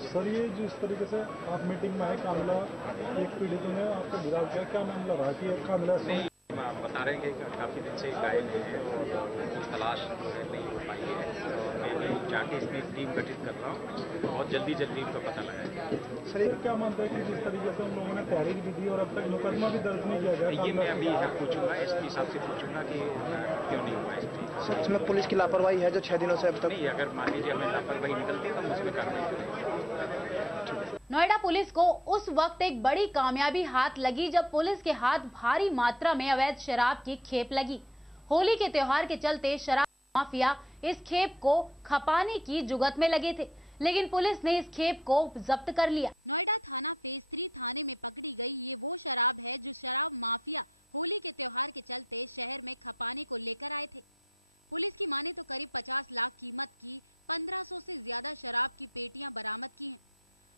सर, ये जिस तरीके से आप मीटिंग में आए, कांदला एक पीड़ितों ने आपको गिरफ्तार किया, क्या मामला रहा कि कांदला से बता रहे हैं कि काफ़ी दिन से गायब है और कुछ तलाश नहीं हो पाई है। मैं भी जाके इसमें टीम गठित कर रहा हूँ, बहुत जल्दी इनका पता लगाएगा। सर, ये क्या मानता है कि जिस तरीके से उन लोगों ने तहरीर भी दी और अब तक मुकदमा भी दर्ज नहीं किया गया? ये मैं अभी पूछूंगा, एसपी साहब से पूछूंगा कि क्यों नहीं हुआ एसपी। सच में पुलिस की लापरवाही है जो 6 दिनों से अब तक? नहीं, अगर मान लीजिए हमें लापरवाही निकलती है तो हम उसमें कार्रवाई करेंगे। नोएडा पुलिस को उस वक्त एक बड़ी कामयाबी हाथ लगी जब पुलिस के हाथ भारी मात्रा में अवैध शराब की खेप लगी। होली के त्योहार के चलते शराब माफिया इस खेप को खपाने की जुगत में लगे थे, लेकिन पुलिस ने इस खेप को जब्त कर लिया। नोएडा थाना फेज 3 थाने में पकड़ी गई ये वो शराब है जो शराब माफिया होली के त्योहार के चलते शहर में खपाने को लेकर आए थे। पुलिस की माने तो करीब 50 लाख कीमत की 1500 से ज्यादा शराब की पेटियां बरामद की हैं।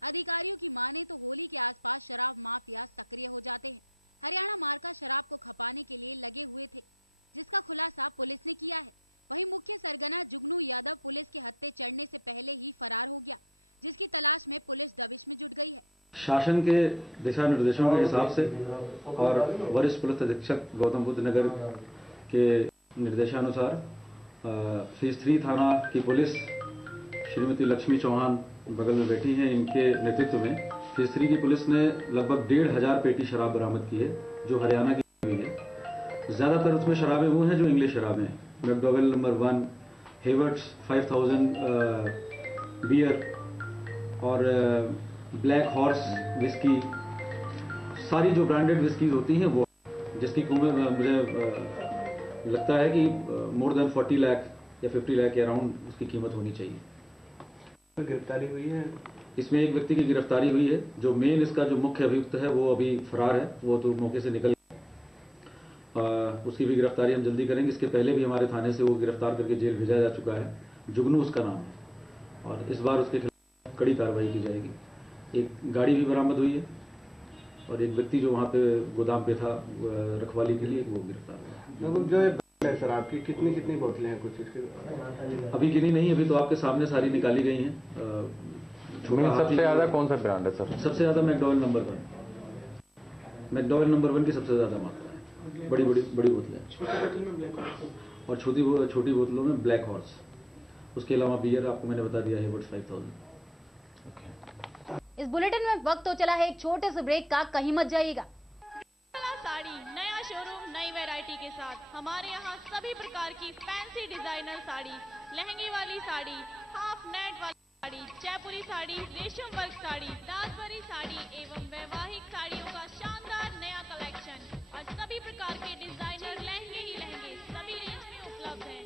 अधिकारियों की माने तो होली के आसपास शराब माफिया सक्रिय हो जाते हैं। हरियाणा मार्का शराब को खपाने के लिए लगे हुए थे, जिसका खुलासा पुलिस ने किया है। वहीं मुख्य सरगना जुगनू यादव पुलिस के हत्थे चढ़ने से पहले ही फरार हो गया, जिसकी तलाश में पुलिस दबिश में जुट गई है। शासन के दिशा निर्देशों के हिसाब से और वरिष्ठ पुलिस अधीक्षक गौतम बुद्ध नगर के निर्देशानुसार फेज 3 थाना की पुलिस श्रीमती लक्ष्मी चौहान बगल में बैठी हैं, इनके नेतृत्व में फेज 3 की पुलिस ने लगभग 1500 पेटी शराब बरामद की है जो हरियाणा की हुई है। ज्यादातर उसमें शराबें वो हैं जो इंग्लिश शराबें हैं। मैकडॉवेल नंबर 1, हेवर्ट्स 5000 बियर और ब्लैक हॉर्स विस्की, सारी जो ब्रांडेड विस्कीज होती हैं वो, जिसकी कीमत मुझे लगता है कि मोर देन 40 लाख या 50 लाख के अराउंड उसकी कीमत होनी चाहिए। गिरफ्तारी हुई है इसमें एक व्यक्ति की गिरफ्तारी हुई है। जो मेन इसका जो मुख्य अभियुक्त है वो अभी फरार है, वो तो मौके से निकल गया। उसकी भी गिरफ्तारी हम जल्दी करेंगे। इसके पहले भी हमारे थाने से वो गिरफ्तार करके जेल भेजा जा चुका है, जुगनू उसका नाम है, और इस बार उसके खिलाफ कड़ी कार्रवाई की जाएगी। एक गाड़ी भी बरामद हुई है और एक व्यक्ति जो वहाँ पे गोदाम पे था रखवाली के लिए, वो गिरफ्तार हुआ। जो है सर, आपकी कितनी कितनी बोतलें हैं कुछ इसके? अभी गिनी नहीं, अभी तो आपके सामने सारी निकाली गई हैं। सबसे ज्यादा कौन सा ब्रांड है सर? सबसे ज्यादा मैकडॉवेल नंबर 1, मैकडॉवेल नंबर 1 की सबसे ज्यादा मात्रा है। बड़ी बोतलें, और छोटी बोतलों में ब्लैक हॉर्स। उसके अलावा बियर आपको मैंने बता दिया है, वर्थ 5000। इस बुलेटिन में वक्त तो चला है एक छोटे से ब्रेक का, कहीं मत जाइएगा। साड़ी नया शोरूम नई वैरायटी के साथ। हमारे यहाँ सभी प्रकार की फैंसी डिजाइनर साड़ी, लहंगे वाली साड़ी, हाफ नेट वाली साड़ी, जयपुरी साड़ी, रेशम वर्क साड़ी, ताजपरी साड़ी एवं वैवाहिक साड़ियों का शानदार नया कलेक्शन और सभी प्रकार के डिजाइनर लहंगे ही लहंगे सभी रेंज में उपलब्ध हैं।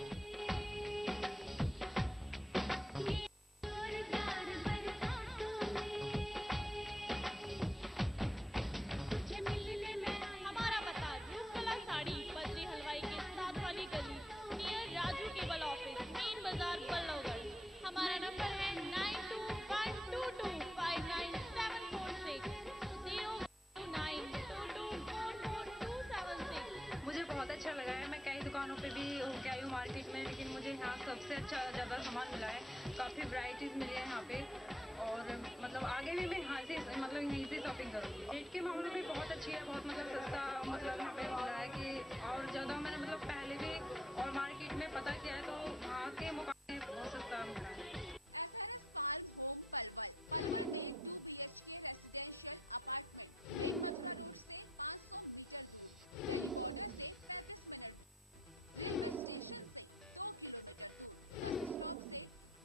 मार्केट में, लेकिन मुझे यहाँ सबसे अच्छा ज़्यादा सामान मिला है। काफ़ी वैरायटीज़ मिली है यहाँ पे, और मतलब आगे भी मैं यहाँ से यहीं से शॉपिंग करूँगी। रेट के मामले में बहुत अच्छी है, बहुत सस्ता यहाँ पे मिला है कि, और ज़्यादा मैंने पहले भी और मार्केट में पता किया है तो वहाँ के मुकाबले बहुत सस्ता मिला है। SRS फार्म होम पलवल में 2 BHK residential apartment main Mathura road से 500 मीटर दूर, दिल्ली बॉर्डर से 35 मिनट, रेलवे स्टेशन से 2 किलोमीटर दूर, बस स्टॉप से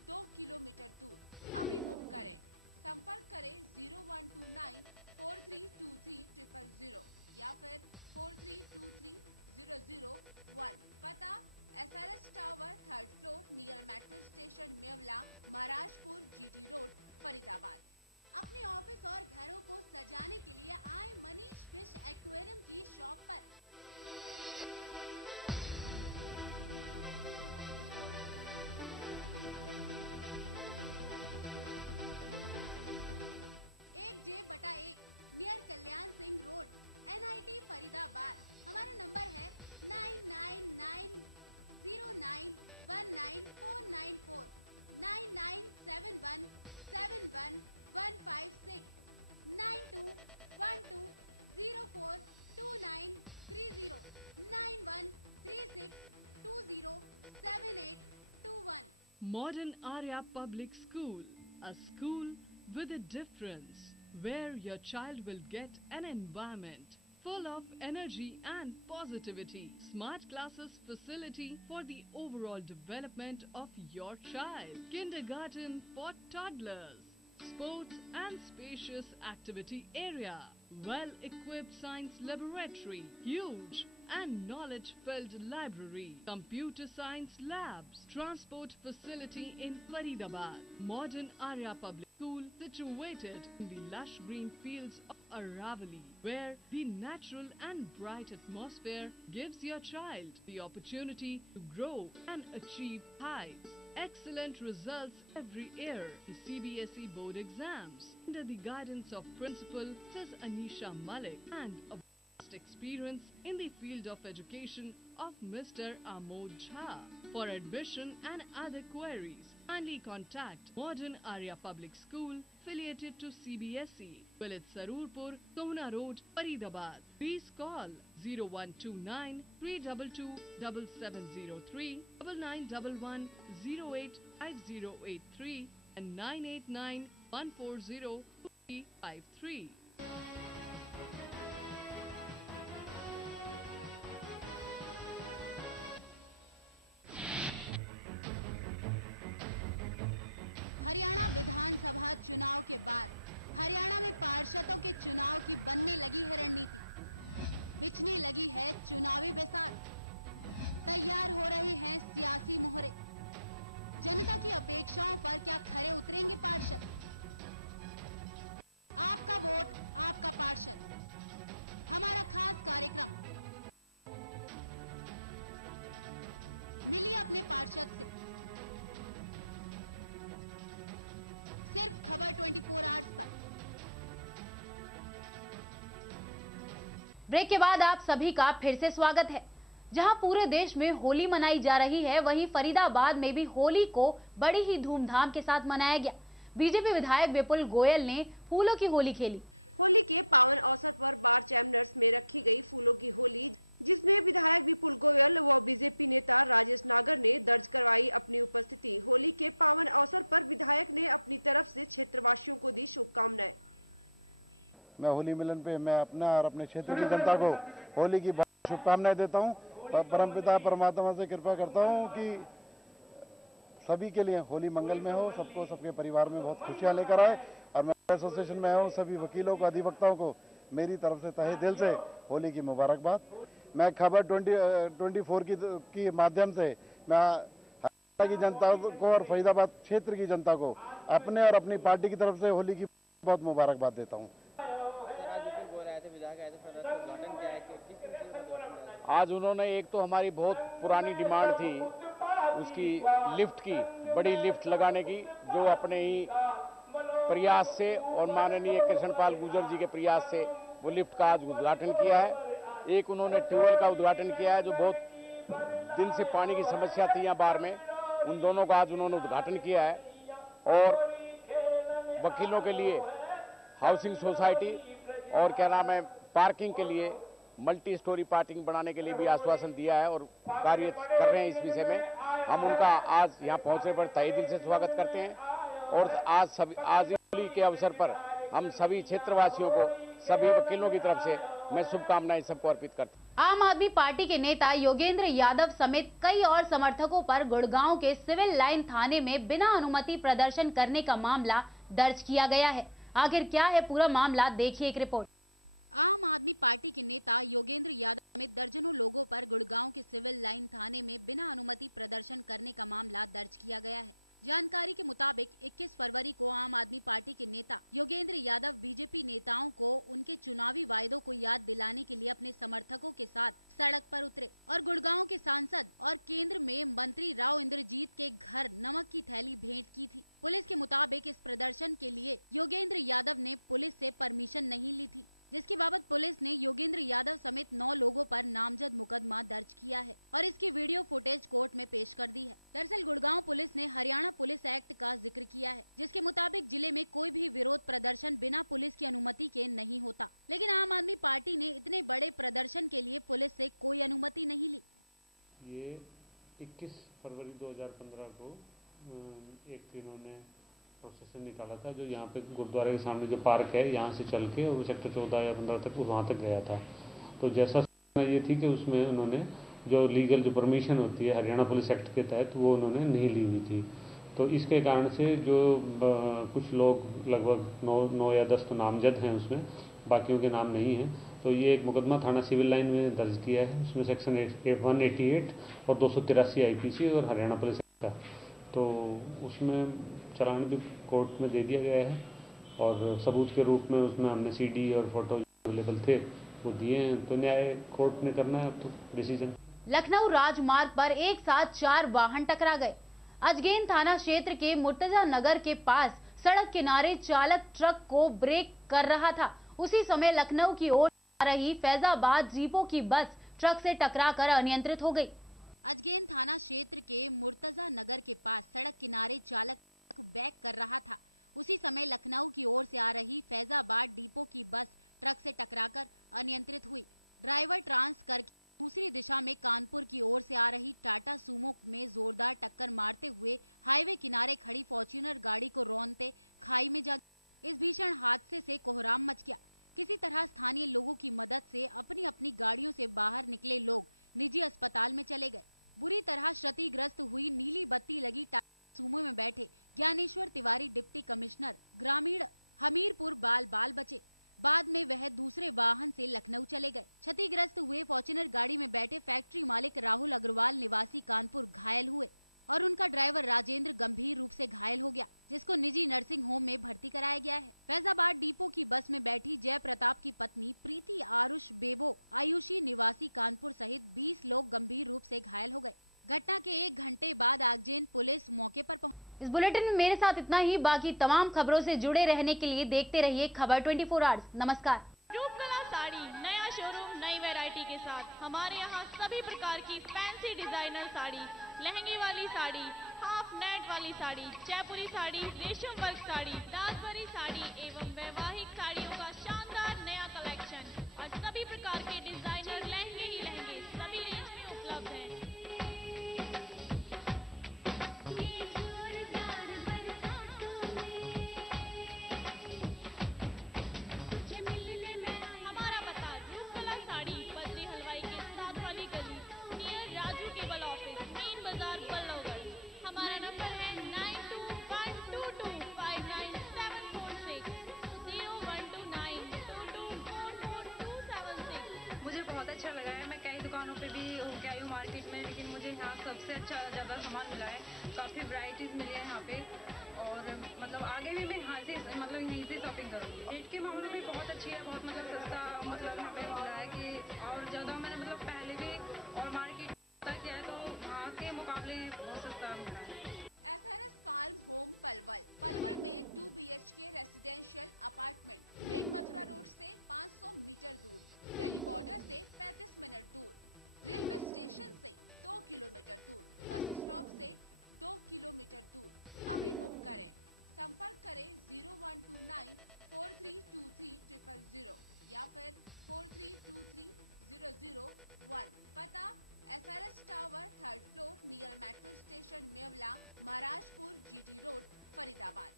2 किलोमीटर दूर। अभी बुक करें, संपर्क करें 0129 4323 000 या फिर 4323 001। पता SRS tower 3rd floor near metro station Mewla, Maharajpur, GT road, Faridabad. अपने ऑफिस और घरों को सजाने के लिए आए मनीष फिश एक्वेरियम की शॉप पर। J/1 near Kalyan Singh road, NIT Faridabad. हमारा नंबर है 9990919494, 9971711156, 9212042930, 9136207821। Modern Arya Public School, a school with a difference, where your child will get an environment full of energy and positivity. Smart classes facility for the overall development of your child. Kindergarten for toddlers. Sports and spacious activity area. Well-equipped science laboratory. Huge and knowledge-filled library. Computer science labs. Transport facility in Faridabad. Modern Arya Public School situated in the lush green fields of Aravali, where the natural and bright atmosphere gives your child the opportunity to grow and achieve heights. Excellent results every year in CBSE board exams under the guidance of Principal Mrs. Anisha Malik and a vast experience in the field of education of Mr. Amod Jha. For admission and other queries, kindly contact Modern Arya Public School affiliated to CBSE, Vilit Sarurpur, Sohna Road, Faridabad. Please call 0129 322 7703, 9911 085083 and 989 140 2353. Haryana विधानसभा चुनाव के बाद हरियाणा में पार्षदों के चुनाव की बनने लगी है रणनीति, बिछने लगी है चुनावी बेसाद, तैयार हो रहे हैं सियासी मोहरे। जनता की अपेक्षाओं पर क्या खरे उतरेंगे पार्षद? आपका वोट आपका पार्षद, हमारा खास कार्यक्रम मिली अपने पार्षद से। सिर्फ खबर 24 आवर्स पर। ब्रेक के बाद आप सभी का फिर से स्वागत है। जहां पूरे देश में होली मनाई जा रही है, वहीं फरीदाबाद में भी होली को बड़ी ही धूमधाम के साथ मनाया गया। बीजेपी विधायक विपुल गोयल ने फूलों की होली खेली। होली के पावन अवसर पर बार चैम्बर्स में रखी गई फूलों की होली, जिसमें विधायक विपुल गोयल व बीजेपी नेता राजेश नागर ने दर्ज करवाई अपनी उपस्थिति। होली के पावन अवसर पर विधायक ने अपनी तरफ से क्षेत्रवासियों को दी शुभकामनाएं। मैं होली मिलन पे मैं अपना और अपने क्षेत्र की जनता को होली की बहुत शुभकामनाएं देता हूं। परमपिता परमात्मा से कृपा करता हूं कि सभी के लिए होली मंगल में हो, सबको सबके परिवार में बहुत खुशियां लेकर आए। और मैं एसोसिएशन में हूँ, सभी वकीलों को, अधिवक्ताओं को मेरी तरफ से तहे दिल से होली की मुबारकबाद। मैं खबर 24 की माध्यम से मैं हरियाणा की जनता को और फरीदाबाद क्षेत्र की जनता को अपने और अपनी पार्टी की तरफ से होली की बहुत मुबारकबाद देता हूँ। आज उन्होंने एक तो हमारी बहुत पुरानी डिमांड थी उसकी लिफ्ट की, बड़ी लिफ्ट लगाने की, जो अपने ही प्रयास से और माननीय कृष्णपाल गुर्जर जी के प्रयास से वो लिफ्ट का आज उद्घाटन किया है। एक उन्होंने ट्यूबवेल का उद्घाटन किया है, जो बहुत दिन से पानी की समस्या थी यहाँ बार में, उन दोनों का आज उन्होंने उद्घाटन किया है। और वकीलों के लिए हाउसिंग सोसाइटी और क्या नाम है पार्किंग के लिए मल्टी स्टोरी पार्किंग बनाने के लिए भी आश्वासन दिया है और कार्य कर रहे हैं इस विषय में। हम उनका आज यहाँ पहुंचने पर तहे दिल से स्वागत करते हैं। और आज होली के अवसर पर हम सभी क्षेत्रवासियों को, सभी वकीलों की तरफ से मैं शुभकामनाएं सबको अर्पित करता हूं। आम आदमी पार्टी के नेता योगेंद्र यादव समेत कई और समर्थकों पर गुड़गांव के सिविल लाइन थाने में बिना अनुमति प्रदर्शन करने का मामला दर्ज किया गया है। आखिर क्या है पूरा मामला, देखिए एक रिपोर्ट। आम आदमी पार्टी के नेता योगेंद्र यादव समेत दर्जनों लोगों पर गुड़गांव के सिविल लाइन थाने में बिना अनुमति प्रदर्शन करने का मामला दर्ज किया गया है। जानकारी के मुताबिक 21 फरवरी को आम आदमी पार्टी के नेता योगेंद्र यादव बीजेपी नेताओं को उनके चुनावी वायदों को याद दिलाने के लिए अपने समर्थकों के साथ सड़क पर उतरे और गुड़गांव के सांसद और केंद्र में मंत्री राव इंद्रजीत के घर नमक की थैली भेंट की थी। पुलिस के मुताबिक इस प्रदर्शन के लिए योगेंद्र यादव ने पुलिस से परमिशन नहीं ली थी, जिसकी बाबत पुलिस ने योगेंद्र यादव समेत 9 लोगों पर नामजद मुकदमा दर्ज किया है और इसकी वीडियो फुटेज कोर्ट में पेश कर दी है। दरअसल गुड़गांव पुलिस ने हरियाणा पुलिस एक्ट का जिक्र किया है, जिसके मुताबिक जिले में कोई भी विरोध प्रदर्शन बिना पुलिस की अनुमति के नहीं होता। लेकिन आम आदमी पार्टी ने इतने बड़े प्रदर्शन के लिए पुलिस से कोई अनुमति नहीं ली। ये 21 फरवरी 2015 को एक इन्होंने प्रोसेसन निकाला था, जो यहाँ पे गुरुद्वारे के सामने जो पार्क है यहाँ से चल के और सेक्टर 14 या 15 तक वहाँ तक गया था। तो जैसा ये थी कि उसमें उन्होंने जो लीगल जो परमिशन होती है हरियाणा पुलिस एक्ट के तहत वो उन्होंने नहीं ली हुई थी। तो इसके कारण से जो कुछ लोग लगभग 9 या 10 तो नामजद हैं उसमें, बाकियों के नाम नहीं हैं। तो ये एक मुकदमा थाना सिविल लाइन में दर्ज किया है। उसमें सेक्शन 188 और 283 IPC और हरियाणा पुलिस एक्ट का, तो उसमें चालान भी कोर्ट में दे दिया गया है और सबूत के रूप में उसमें हमने CD और फोटो अवेलेबल थे वो दिए हैं। तो न्याय कोर्ट ने करना है अब तो डिसीजन। लखनऊ राजमार्ग पर एक साथ 4 वाहन टकरा गए। अजगेन थाना क्षेत्र के मुर्तजा नगर के पास सड़क किनारे चालक ट्रक को ब्रेक कर रहा था। उसी समय लखनऊ की ओर आ रही फैजाबाद जीपो की बस ट्रक से टकराकर अनियंत्रित हो गई। अजगेन थाना क्षेत्र के मुर्तजा नगर के पास सड़क किनारे चालक बैक कर रहा था। उसी समय लखनऊ की ओर से आ रही फैजाबाद डिपो की बस ट्रक से टकराकर अनियंत्रित हुई। ड्राइवर ट्रांस करके दूसरी दिशा में कानपुर की ओर से आ रही टाटा सूमो में जोरदार टक्कर मारते हुए हाईवे किनारे खड़ी फॉर्च्यूनर गाड़ी को रौंदते खाई में जा गई। इस भीषण हादसे से कोहराम मच गया। किसी तरह स्थानीय लोगों की मदद से अपनी अपनी गाड़ियों से बाहर निकले लोग निजी अस्पताल में चले गए। बुरी तरह क्षतिग्रस्त हुई नीली बत्ती लगी टाटा सूमो में बैठे ज्ञानेश्वर तिवारी डिप्टी कमिश्नर ग्रामीण हमीरपुर बाल बचे। बाद में वह दूसरे वाहन से लखनऊ चले गए। क्षतिग्रस्त हुए फॉर्च्यूनर गाड़ी में बैठे फैक्ट्री मालिक राहुल अग्रवाल निवासी कानपुर घायल हुए और उनका ड्राइवर राजेंद्र गंभीर रूप से घायल हो गया, जिसको निजी नर्सिंग होम में भर्ती कराया गया है। फैजाबाद डिपो की बस में बैठी जय प्रताप की पत्नी प्रीति आरुष बेबो आयुषी निवासी कानपुर सहित 20 लोग गंभीर रूप से घायल हो गए। घटना के 1 घंटे बाद आगजैन पुलिस मौके पर पहुंची। इस बुलेटिन में मेरे साथ इतना ही। बाकी तमाम खबरों से जुड़े रहने के लिए देखते रहिए खबर 24 आवर्स। नमस्कार। रूपकला साड़ी नया शोरूम नई वैरायटी के साथ। हमारे यहाँ सभी प्रकार की फैंसी डिजाइनर साड़ी, लहंगे वाली साड़ी, हाफ नेट वाली साड़ी, जयपुरी साड़ी, रेशम वर्क साड़ी, दासबरी साड़ी एवं वैवाहिक साड़ियों का शानदार नया कलेक्शन और सभी प्रकार के डिजाइनर लहंगे ही लहंगे सभी रेंज में उपलब्ध हैं। हमारा पता रूपकला साड़ी बद्री हलवाई के साथ वाली गली near Raju cable office, main बाजार, बल्लभगढ़। हमारा नंबर है 9212259746 01292244276। मुझे बहुत अच्छा लगा है। मैं कई दुकानों पे भी होके आई हूँ मार्केट में, लेकिन मुझे यहाँ सबसे अच्छा ज़्यादा सामान मिला है। काफ़ी वैरायटीज़ मिली है यहाँ पे और मतलब आगे भी मैं यहाँ से मतलब यहीं से शॉपिंग करूँगी। रेट के मामले में बहुत अच्छी है, बहुत मतलब सस्ता मतलब यहाँ पे मिल रहा है कि और ज़्यादा मैंने मतलब पहले भी और मार्केट किया है तो वहाँ के मुकाबले बहुत सस्ता मिल रहा है। SRS फार्म होम पलवल में 2 BHK residential apartment main Mathura road से 500 मीटर दूर, दिल्ली बॉर्डर से 35 मिनट दूर, रेलवे स्टेशन से 2 किलोमीटर दूर, बस स्टॉप से 2 किलोमीटर दूर। अभी बुक करें। संपर्क करें 0129432300 या फिर 43230001। पता SRS tower 3rd floor near metro station Mewla, Maharajpur, GT road, Faridabad.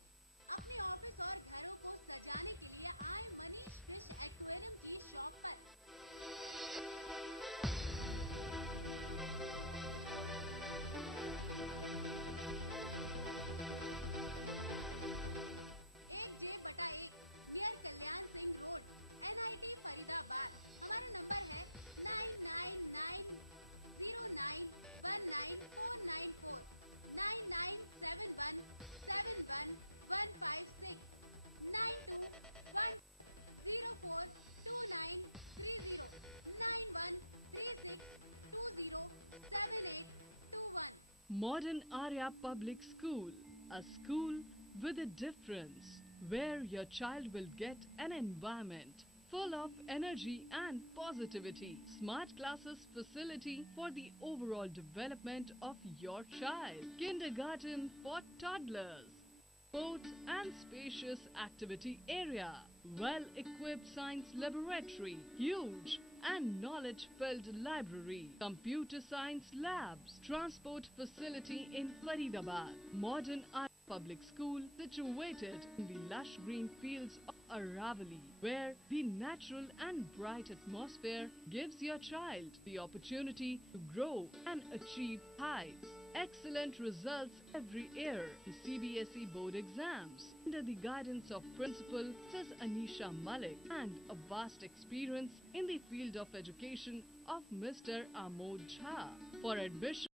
अपने ऑफिस और घरों को सजाने के लिए आए मनीष फिश एक्वेरियम की शॉप पर। J/1 near Kalyan Singh road, NIT Faridabad. हमारा नंबर है 9990919494 9971711156 9210422930 9136207821। Modern Arya Public School, a school with a difference, where your child will get an environment full of energy and positivity. Smart classes facility for the overall development of your child. Kindergarten for toddlers. Sports and spacious activity area. Well-equipped science laboratory. Huge and knowledge-filled library. Computer science labs. Transport facility in Faridabad. Modern Public School situated in the lush green fields of Aravali, where the natural and bright atmosphere gives your child the opportunity to grow and achieve heights. Excellent results every year. The CBSE board exams under the guidance of Principal Mrs. Anisha Malik and a vast experience in the field of education of Mr. Amod Jha. For admission